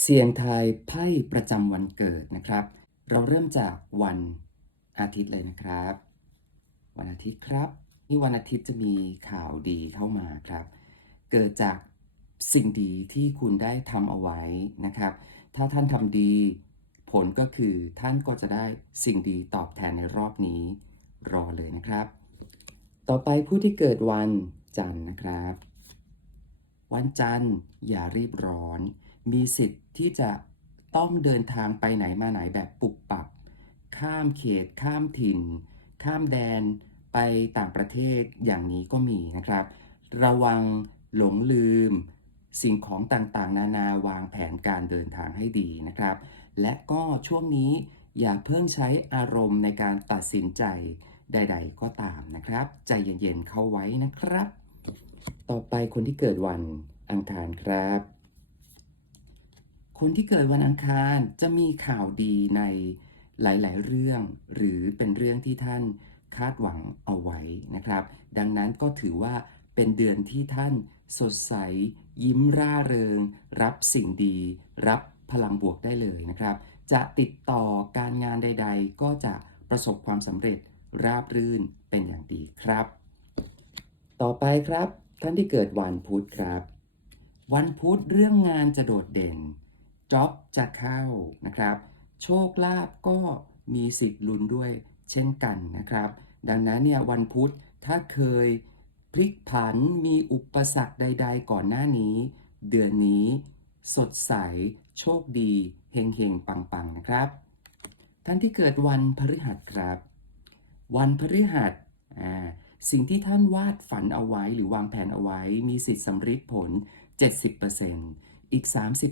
เสียงทายไพ่ประจำวันเกิดนะครับ เราเริ่มจากวันอาทิตย์เลยนะครับ วันอาทิตย์ครับนี่วันอาทิตย์จะมีข่าวดีเข้ามาครับ เกิดจากสิ่งดีที่คุณได้ทำเอาไว้นะครับ ถ้าท่านทำดี ผลก็คือท่านก็จะได้สิ่งดีตอบแทนในรอบนี้รอเลยนะครับ ต่อไปผู้ที่เกิดวันจันทร์นะครับ วันจันทร์อย่ารีบร้อน มีสิทธิ์ที่จะต้องเดินทางไปไหนมาไหนแบบปุบปับ ข้ามเขต ข้ามถิ่น ข้ามแดนไปต่างประเทศอย่างนี้ก็มีนะครับ ระวังหลงลืม สิ่งของต่างๆ นานาวางแผนการเดินทางให้ดีนะครับ และก็ช่วงนี้อย่าเพิ่งใช้อารมณ์ในการตัดสินใจใด ๆ ก็ตามนะครับ ใจเย็นๆเข้าไว้นะครับ ต่อไปคนที่เกิดวันอังคารครับ คนที่เกิดวันอังคารจะมีข่าวดีในหลาย ๆ เรื่อง หรือเป็นเรื่องที่ท่านคาดหวังเอาไว้นะครับ ดังนั้นก็ถือว่าเป็นเดือนที่ท่านสดใส ยิ้มร่าเริง รับสิ่งดี รับพลังบวกได้เลยนะครับ จะติดต่อการงานใด ๆ ก็จะประสบความสำเร็จราบรื่นเป็นอย่างดีครับ ต่อไปครับท่านที่เกิดวันพุธครับ วันพุธเรื่องงานจะโดดเด่น จ็อบจะเข้านะครับ โชคลาภก็มีสิทธิ์ลุ้นด้วยเช่นกันนะครับ ดังนั้นเนี่ยวันพุธถ้าเคยพลิกผันมีอุปสรรคใด ๆ ก่อนหน้านี้ เดือนนี้สดใส โชคดีเฮงเฮงๆปัง ๆ นะครับ ท่านที่เกิดวันพฤหัสครับ วันพฤหัสสิ่งที่ท่านวาดฝันเอาไว้หรือวางแผนเอาไว้มีสิทธิ์สำเร็จผล 70% อีก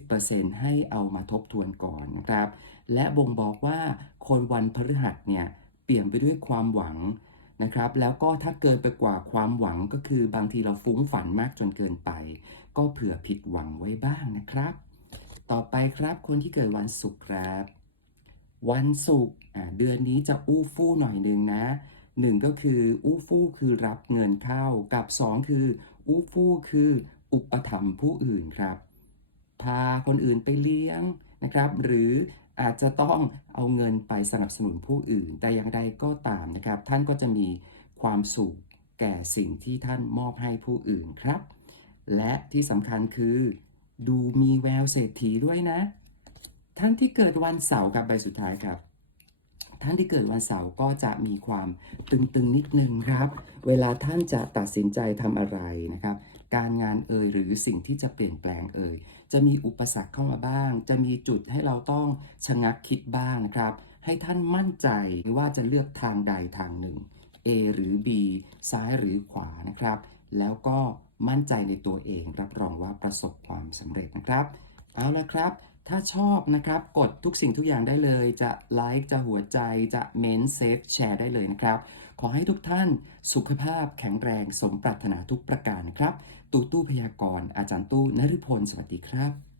30%ให้เอามาทบทวนก่อนนะครับ และบ่งบอกว่าคนวันพฤหัสเนี่ยเปลี่ยนไปด้วยความหวังนะครับ แล้วก็ถ้าเกินไปกว่าความหวังก็คือบางทีเราฟุ้งฝันมากจนเกินไป ก็เผื่อผิดหวังไว้บ้างนะครับ ต่อไปครับคนที่เกิดวันศุกร์ครับ วันศุกร์เดือนนี้จะอู้ฟู่หน่อยหนึ่งนะหนึ่งก็คืออู้ฟู่คือรับเงินเข้ากับสองคืออู้ฟู่คืออุปถัมภ์ผู้อื่นครับ พาคนอื่นไปเลี้ยงนะครับ หรืออาจจะต้องเอาเงินไปสนับสนุนผู้อื่น แต่อย่างใดก็ตามนะครับ ท่านก็จะมีความสุขแก่สิ่งที่ท่านมอบให้ผู้อื่นครับ และที่สำคัญคือ ดูมีแววเศรษฐีด้วยนะ ท่านที่เกิดวันเสาร์ครับใบสุดท้ายครับ ท่านที่เกิดวันเสาร์ก็จะมีความตึงๆนิดนึงครับ เวลาท่านจะตัดสินใจทำอะไรนะครับ การงานเอ่ยหรือสิ่งที่จะเปลี่ยนแปลงเอ่ยจะมีอุปสรรคเข้ามาบ้าง จะมีจุดให้เราต้องชะงักคิดบ้างนะครับ ให้ท่านมั่นใจว่าจะเลือกทางใดทางหนึ่ง A หรือ B ซ้ายหรือขวานะครับ แล้วก็มั่นใจในตัวเองรับรองว่าประสบความสำเร็จนะครับ เอาละครับ ถ้าชอบนะครับกดทุกสิ่งทุกอย่างได้เลย จะไลค์จะหัวใจจะเมนเซฟแชร์ได้เลยนะครับ ขอให้ทุกท่านสุขภาพแข็งแรงสมปรารถนาทุกประการครับ ตู้ตู้พยากรณ์อาจารย์ตู้นฤพลสวัสดีครับ